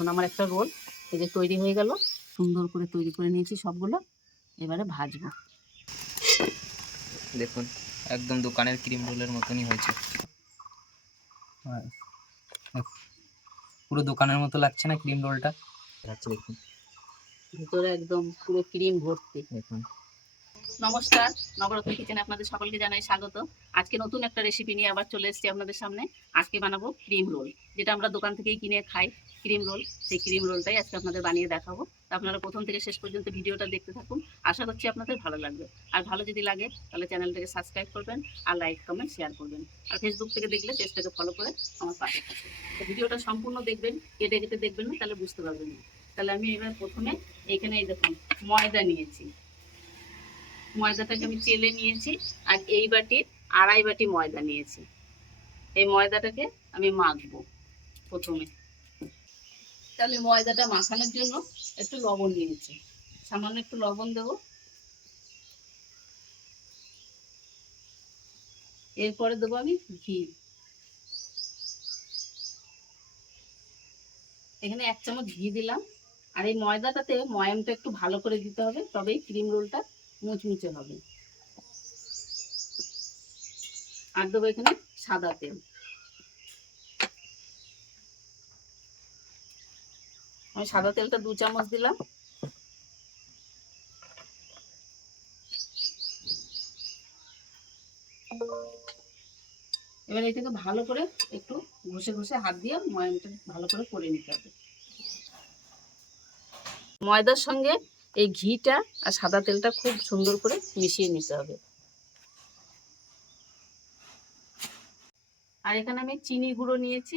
দেখুন আমার একটা রোল। এই যে তৈরি হয়ে গেল সুন্দর করে তৈরি করে নিয়েছি সবগুলো। এবারে ভাজবো। দেখুন একদম দোকানের ক্রিম রোলের মতনই হয়েছে। পুরো দোকানের মতো লাগছে না ক্রিম রোলটা দেখুন ভিতরে একদম পুরো ক্রিম ভর্তি। দেখুন। নমস্কার, নবরত্ন কিচেনে আপনাদের সকলকে জানাই স্বাগত। আজকে নতুন একটা রেসিপি নিয়ে আবার চলে এসেছি আপনাদের সামনে। আজকে বানাবো ক্রিম রোল যেটা আমরা দোকান থেকেই কিনে খাই। ক্রিম রোল সেই ক্রিম রোলটাই আজকে আপনাদের বানিয়ে দেখাবো। তো আপনারা প্রথম থেকে শেষ পর্যন্ত ভিডিওটা দেখতে থাকুন। আশা করছি আপনাদের ভালো লাগবে। আর ভালো যদি লাগে, তাহলে চ্যানেলটাকে সাবস্ক্রাইব করবেন আর লাইক কমেন্ট শেয়ার করবেন। আর ফেসবুক থেকে দেখলে পেজটাকে ফলো করে আমার পাশে তো ভিডিওটা সম্পূর্ণ দেখবেন, কেটে কেটে দেখবেন না, তাহলে বুঝতে পারবেন না। তাহলে আমি এবার প্রথমে এখানে এই দেখুন, ময়দা নিয়েছি। ময়দাটাকে আমি চেলে নিয়েছি আর এই বাটির আড়াই বাটি ময়দা নিয়েছি। এই ময়দাটাকে আমি মাখবো প্রথমে। তাহলে ময়দাটা মাখানোর জন্য একটু লবণ নিয়েছি। সামান্য একটু লবণ দেবো। এরপরে দেবো আমি ঘি। এখানে এক চামচ ঘি দিলাম। আর এই ময়দাটাতে ময়ামটা একটু ভালো করে দিতে হবে, তবেই ক্রিম রোলটা মুচমুচে হবে। আর দেবো এখানে সাদা তেল। আমি সাদা তেলটা দু চামচ দিলাম। এবার এটাকে ভালো করে একটু ঘষে ঘষে হাত দিয়ে ময়ামটা ভালো করে করে নিতে হবে। ময়দার সঙ্গে এই ঘিটা আর সাদা তেলটা খুব সুন্দর করে মিশিয়ে নিতে হবে। আর এখানে আমি চিনি গুঁড়ো নিয়েছি,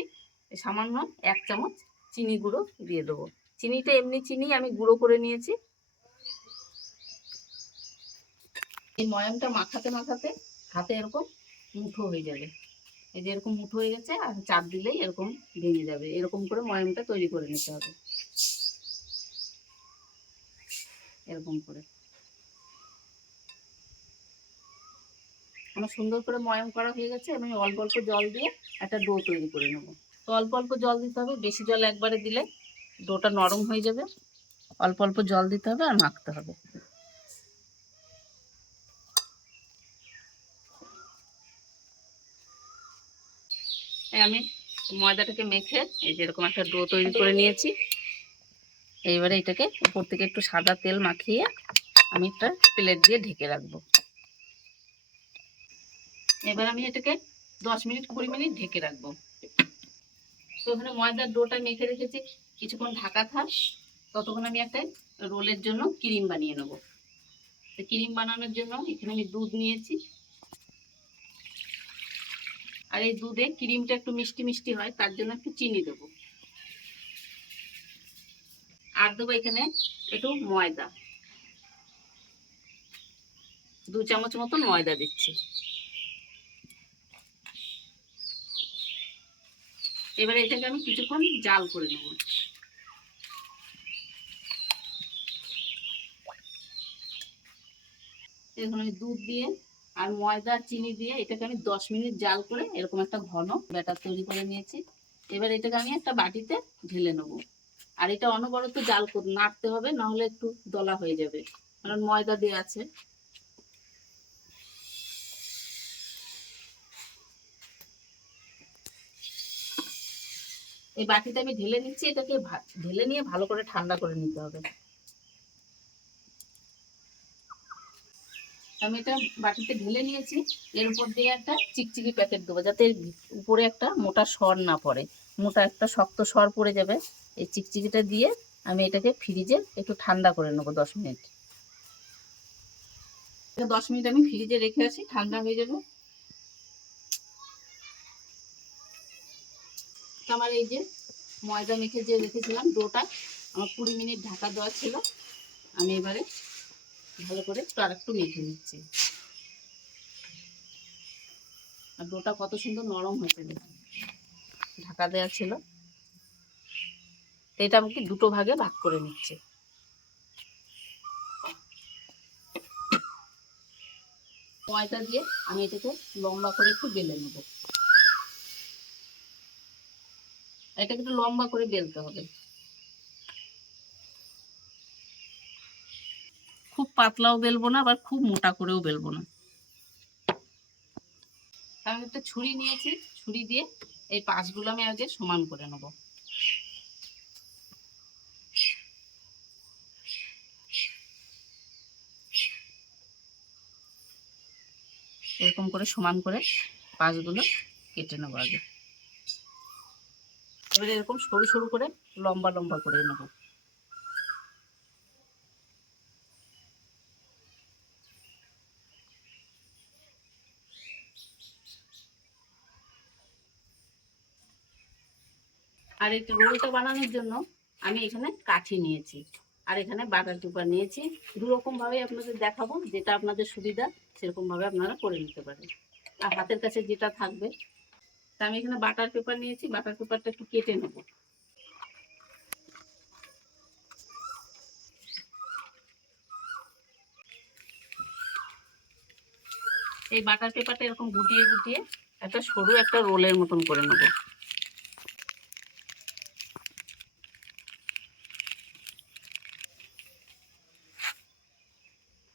সামান্য এক চামচ চিনি গুঁড়ো দিয়ে দেবো। চিনিটা এমনি চিনি আমি গুঁড়ো করে নিয়েছি। এই ময়ামটা মাখাতে মাখাতে হাতে এরকম মুঠো হয়ে যাবে। এই যে এরকম মুঠো হয়ে গেছে আর চাপ দিলেই এরকম ভেঙে যাবে। এরকম করে ময়ামটা তৈরি করে নিতে হবে। এরকম করে। আমার সুন্দর করে ময়াম করা হয়ে গেছে আমি অল্প অল্প জল দিয়ে একটা ডো তৈরি করে নেব। তো অল্প অল্প জল দিতে হবে, বেশি জল একবারে দিলে ডোটা নরম হয়ে যাবে। অল্প অল্প জল দিতে হবে আর মাখতে হবে। আমি ময়দাটাকে মেখে এই যেরকম একটা ডো তৈরি করে নিয়েছি। এইবারে এটাকে উপর থেকে একটু সাদা তেল মাখিয়ে আমি একটা প্লেট দিয়ে ঢেকে রাখব। এবার আমি এটাকে দশ মিনিট কুড়ি মিনিট ঢেকে রাখব। তো ওখানে ময়দার ডোটা মেখে রেখেছি। কিছুক্ষণ ঢাকা থাক, ততক্ষণ আমি একটা রোলের জন্য ক্রিম বানিয়ে নেব। তো ক্রিম বানানোর জন্য এখানে আমি দুধ নিয়েছি। আর এই দুধে ক্রিমটা একটু মিষ্টি মিষ্টি হয়, তার জন্য একটু চিনি দেবো। আর দেবো এখানে একটু ময়দা। দু চামচ মতন ময়দা দিচ্ছি। এবারে এটাকে আমি কিছুক্ষণ জাল করে নেব। এখন আমি দুধ দিয়ে আর ময়দা, চিনি দিয়ে এটাকে আমি দশ মিনিট জাল করে এরকম একটা ঘন ব্যাটার তৈরি করে নিয়েছি। এবার এটাকে আমি একটা বাটিতে ঢেলে নেব। আর এটা অনবরত জাল নাড়তে হবে, নাহলে একটু দলা হয়ে যাবে। কারণ ময়দা দিয়ে আছে। এই বাটিতে আমি ঢেলে নিচ্ছি, এটাকে ঢেলে নিয়ে ভালো করে ঠান্ডা করে নিতে হবে। আমি এটা বাটিতে ঢেলে নিয়েছি, এর উপর দিয়ে একটা চিকচিকি প্যাকেট দেবো, যাতে উপরে একটা মোটা সর না পড়ে। মোটা একটা শক্ত সর পড়ে যাবে। এই চিকচিকিটা দিয়ে আমি এটাকে ফ্রিজে একটু ঠান্ডা করে নেব দশ মিনিট। দশ মিনিট আমি ফ্রিজে রেখে আসি, ঠান্ডা হয়ে যাবে। আমার এই যে ময়দা মেখে যে রেখেছিলাম ডোটা, আমার কুড়ি মিনিট ঢাকা দেওয়া ছিল। আমি এবারে ভালো করে একটু আরেকটু মেখে নিচ্ছি। আর ডোটা কত সুন্দর নরম হয়েছে ঢাকা দেওয়া ছিল। এটা আমাকে দুটো ভাগে ভাগ করে নিচ্ছে। ময়দা দিয়ে আমি এটাকে লম্বা করে একটু বেলে নেব। এটাকে একটু লম্বা করে বেলতে হবে। খুব পাতলাও বেলবো না, আবার খুব মোটা করেও বেলবো না। আমি একটা ছুরি নিয়েছি, ছুরি দিয়ে এই পাশগুলো আমি আগে সমান করে নেব। এরকম করে সমান করে পাশগুলো কেটে নেব আগে। এবারে এরকম সরু সরু করে লম্বা লম্বা করে নেব। আর এই রোলটা বানানোর জন্য আমি এখানে কাঠি নিয়েছি। আর এখানে বাটার পেপার নিয়েছি। দু রকম ভাবে আপনাদের দেখাবো, যেটা আপনাদের সুবিধা। সেরকম ভাবে আপনারা করে নিতে পারেন। আর হাতের কাছে যেটা থাকবে, তা আমি এখানে বাটার পেপার নিয়েছি, বাটার পেপারটা একটু কেটে নেব। এই বাটার পেপারটা এরকম গুটিয়ে গুটিয়ে একটা সরু একটা রোলের মতন করে নেব।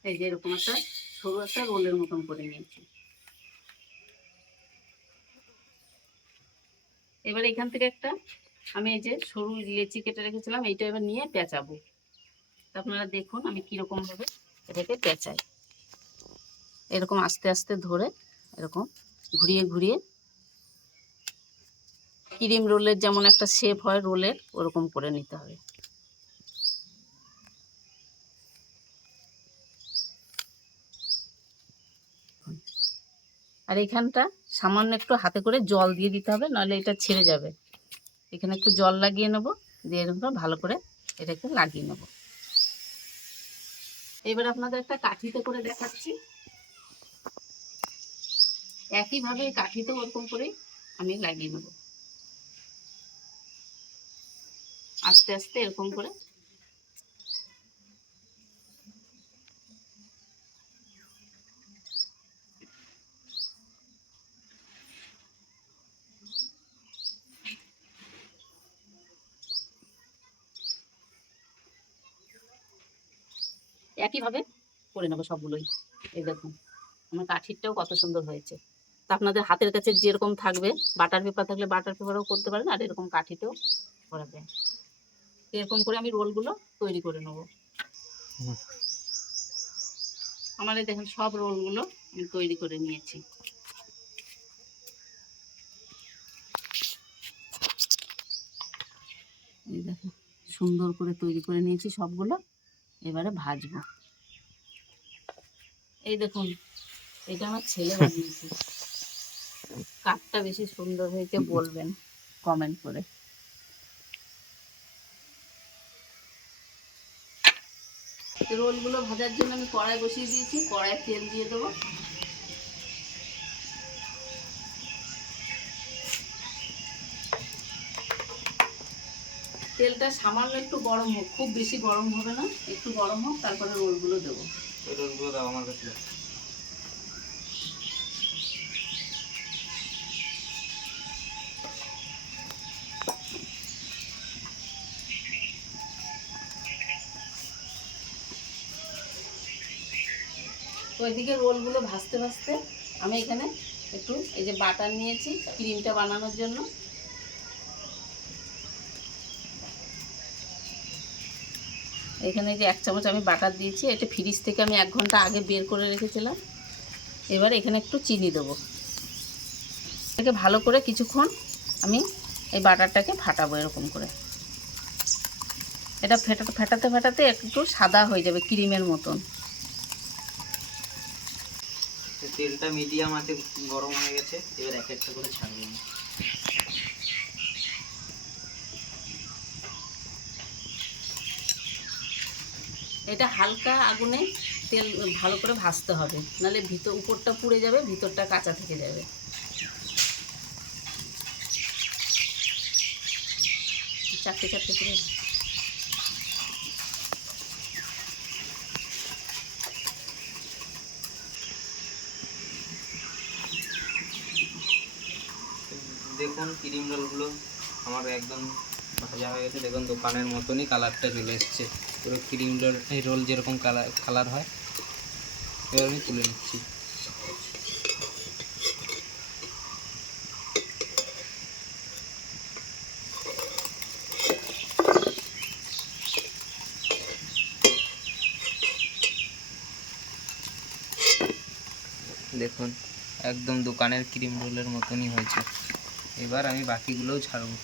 এই যে এরকম একটা সরু একটা রোলের মতন করে নিয়েছি। এবার এখান থেকে একটা আমি এই যে সরু লেচি কেটে রেখেছিলাম, এইটা এবার নিয়ে পেঁচাবো। আপনারা দেখুন আমি কীরকম ভাবে এটাকে পেঁচাই। এরকম আস্তে আস্তে ধরে এরকম ঘুরিয়ে ঘুরিয়ে ক্রিম রোলের যেমন একটা শেপ হয়, রোলের ওরকম করে নিতে হবে। আর এখানটা সামান্য একটু হাতে করে জল দিয়ে দিতে হবে নাহলে এটা ছেড়ে যাবে। এখানে একটু জল লাগিয়ে নেব, দিয়ে এরকম ভালো করে এটাকে লাগিয়ে নেব। এবার আপনাদের একটা কাঠিতে করে দেখাচ্ছি। একইভাবে এই কাঠিতেও ওরকম করে আমি লাগিয়ে নেব। আস্তে আস্তে এরকম করে একইভাবে করে নেব সবগুলোই। এই দেখুন, আমার কাঠিরটাও কত সুন্দর হয়েছে। তা আপনাদের হাতের কাছে যেরকম থাকবে, বাটার পেপার থাকলে বাটার পেপারও করতে পারেন, আর এরকম কাঠিতেও করা যায়। এরকম করে আমি রোলগুলো তৈরি করে নেব। আমার দেখেন, সব রোলগুলো আমি তৈরি করে নিয়েছি। এই সুন্দর করে তৈরি করে নিয়েছি সবগুলো। এবারে ভাজবো। এই দেখুন, এটা আমার ছেলে বানিয়েছে। কাঠটা বেশি সুন্দর হয়েছে বলবেন কমেন্ট করে। রোলগুলো ভাজার জন্য আমি কড়াই বসিয়ে দিয়েছি কড়াই তেল দিয়ে দেবো। তেলটা সামান্য একটু গরম হোক খুব বেশি গরম হবে না একটু গরম হোক তারপরে রোলগুলো দেবো। রোলগুলো দাও আমার কাছে। তো ওইদিকে রোলগুলো ভাজতে ভাজতে আমি এখানে একটু এই যে বাটার নিয়েছি ক্রিমটা বানানোর জন্য। এখানে যে এক চামচ আমি বাটার দিয়েছি, এটা ফ্রিজ থেকে আমি এক ঘণ্টা আগে বের করে রেখেছিলাম। এবার এখানে একটু চিনি দেবো। এটাকে ভালো করে কিছুক্ষণ আমি এই বাটারটাকে ফাটাবো এরকম করে। এটা ফেটাতে ফেটাতে ফেটাতে একটু সাদা হয়ে যাবে, ক্রিমের মতন। তেলটা মিডিয়াম আছে, গরম হয়ে গেছে, এবার এক একটা করে ছাড়বো এটা হালকা আগুনে তেল ভালো করে ভাজতে হবে। নাহলে ভিতর, উপরটা পুড়ে যাবে, ভিতরটা কাঁচা থেকে যাবে। চারটে চারটে করে। দেখুন, ক্রিম রোলগুলো আমার একদম ভাজা হয়ে গেছে। দেখুন, দোকানের মতনই কালারটা চলে এসছে। পুরো ক্রিম রোল রোল যেরকম কালার কালার হয়, এবার আমি তুলে নিচ্ছি। দেখুন, একদম দোকানের ক্রিম রোলের মতনই হয়েছে। এবার আমি বাকিগুলোও ছাড়বো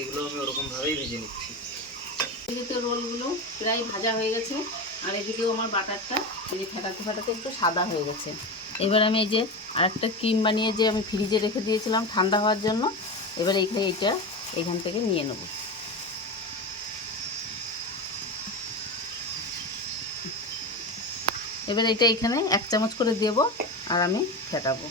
এগুলো আমি ওরকমভাবেই ভেজে নিচ্ছি। এদিকে রোলগুলো প্রায় ভাজা হয়ে গেছে, আর এদিকেও আমার বাটারটা, এই যে ফেটাতে ফেটাতে একটু সাদা হয়ে গেছে। এবার আমি এই যে আরেকটা ক্রিম বানিয়ে যে আমি ফ্রিজে রেখে দিয়েছিলাম ঠান্ডা হওয়ার জন্য, এবার এইখানে এইটা এখান থেকে নিয়ে নেব। এবার এটা এখানে এক চামচ করে দেব, আর আমি ফেটাবো।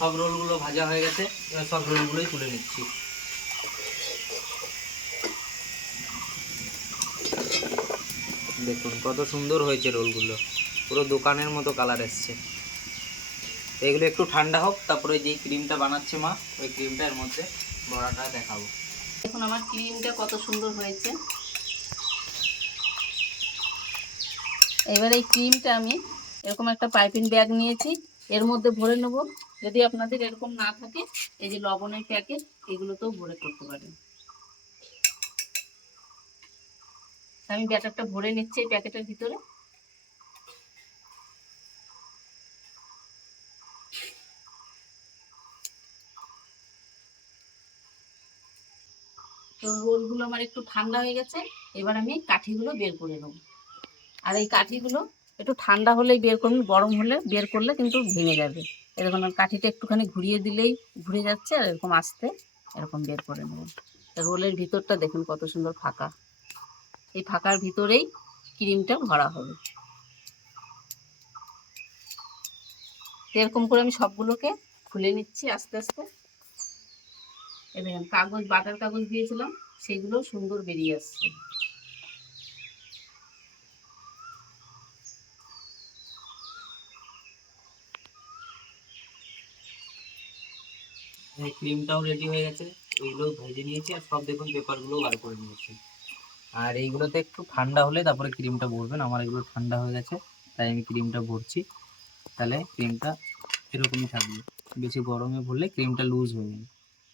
সব রোলগুলো ভাজা হয়ে গেছে, এবার সব রোলগুলোই তুলে নিচ্ছি। দেখুন, কত সুন্দর হয়েছে রোলগুলো। পুরো দোকানের মতো কালার এসছে। এগুলো একটু ঠান্ডা হোক, তারপরে যে ক্রিমটা বানাচ্ছে মা, ওই ক্রিমটা এর মধ্যে ভরাটা দেখাবো। দেখুন আমার ক্রিমটা কত সুন্দর হয়েছে। এবার এই ক্রিমটা আমি এরকম একটা পাইপিং ব্যাগ নিয়েছি, এর মধ্যে ভরে নেব। যদি আপনাদের এরকম না থাকে, এই যে লবণের প্যাকেট এগুলোতেও ভরে করতে পারেন। আমি ব্যাটারটা ভরে নিচ্ছি এই প্যাকেটের ভিতরে। তো রোলগুলো আমার একটু ঠান্ডা হয়ে গেছে, এবার আমি কাঠিগুলো বের করে নেব। আর এই কাঠিগুলো একটু ঠান্ডা হলেই বের করুন, গরম হলে বের করলে কিন্তু ভেঙে যাবে। এরকম কাঠিটা একটুখানি ঘুরিয়ে দিলেই ঘুরে যাচ্ছে আর এরকম আস্তে এরকম বের করে নেব। রোলের ভিতরটা দেখুন কত সুন্দর ফাঁকা। এই ফাঁকার ভিতরেই ক্রিমটা ভরা হবে। এরকম করে আমি সবগুলোকে খুলে নিচ্ছি আস্তে আস্তে। এই দেখেন, কাগজ, বাটার কাগজ দিয়েছিলাম সেগুলো সুন্দর বেরিয়ে আসছে। এই ক্রিমটাও রেডি হয়ে গেছে। এইগুলো ভেজে নিয়েছি আর সব দেখুন পেপারগুলো বার করে নিয়েছি। আর এইগুলোতে একটু ঠান্ডা হলে তারপরে ক্রিমটা ভরবেন। আমার এগুলো ঠান্ডা হয়ে গেছে তাই আমি ক্রিমটা ভরছি। তাহলে ক্রিমটা এরকমই থাকবে। বেশি গরমে ভরলে ক্রিমটা লুজ হয়ে যাবে।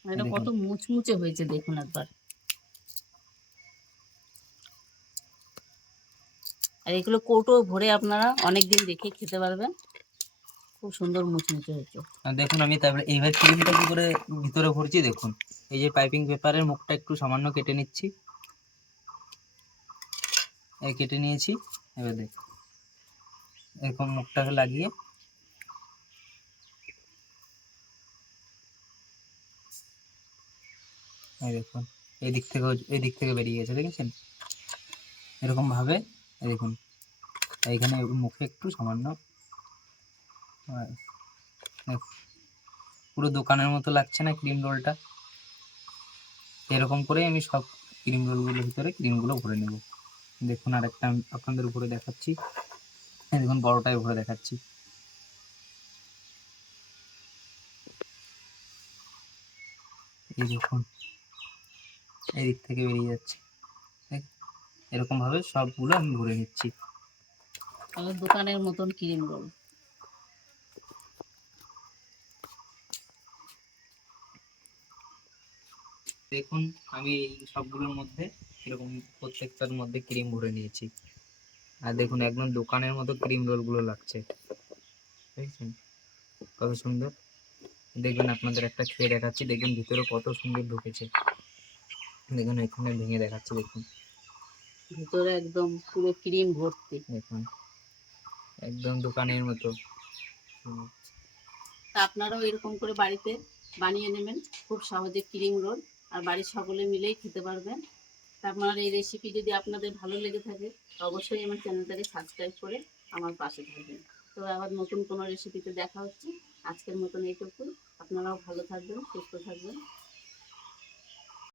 এটা। কত মুচমুচে হয়েছে দেখুন একবার। আর এগুলো কৌটো ভরে আপনারা অনেক দিন রেখে খেতে পারবেন। খুব সুন্দর মুচমুচে হয়েছে। দেখুন আমি তারপরে এইবার ক্রিমটা কি করে ভিতরে ভরছি, দেখুন। এই যে পাইপিং পেপারের মুখটা একটু সামান্য কেটে নিচ্ছি। এই কেটে নিয়েছি, এবার দেখ। এরকম মুখটাকে লাগিয়ে। এই দেখুন, এই দিক থেকে এই দিক থেকে বেরিয়ে গেছে, দেখেছেন? এরকম ভাবে এই দেখুন, এইখানে মুখে একটু সামান্য পুরো দোকানের মতো লাগছে না ক্রিম রোলটা এরকম করে আমি সব ক্রিম রোলগুলোর ভিতরে ক্রিমগুলো ভরে নেব। দেখুন আরেকটা আমি আপনাদের উপরে দেখাচ্ছি। দেখুন বড়টাই ভরে দেখাচ্ছি। এই দেখুন এই দিক থেকে বেরিয়ে যাচ্ছে। দেখ, এরকম ভাবে সবগুলো আমি ভরে নিচ্ছি। দোকানের মতন ক্রিম রোল দেখুন আমি সবগুলোর মধ্যে এরকম প্রত্যেকটার মধ্যে ক্রিম ভরে নিয়েছি। আর দেখুন একদম দোকানের মতো ক্রিম রোলগুলো লাগছে। দেখছেন? কত সুন্দর। দেখবেন আপনাদের একটা খেয়ে দেখাচ্ছি। দেখবেন ভিতরে কত সুন্দর ঢুকেছে। দেখুন এখানে ভেঙে দেখাচ্ছি দেখুন। ভিতরে একদম পুরো ক্রিম ভর্তি। দেখুন একদম দোকানের মতো। তা আপনারাও এরকম করে বাড়িতে বানিয়ে নেবেন। খুব সহজে ক্রিম রোল আর বাড়ির সকলে মিলেই খেতে পারবেন। আপনার এই রেসিপি যদি আপনাদের ভালো লেগে থাকে অবশ্যই আমার চ্যানেলটাকে সাবস্ক্রাইব করে আমার পাশে থাকবেন। তো আবার নতুন কোনো রেসিপিতে দেখা হচ্ছে। আজকের মতন এইটুকু আপনারাও ভালো থাকবেন, সুস্থ থাকবেন।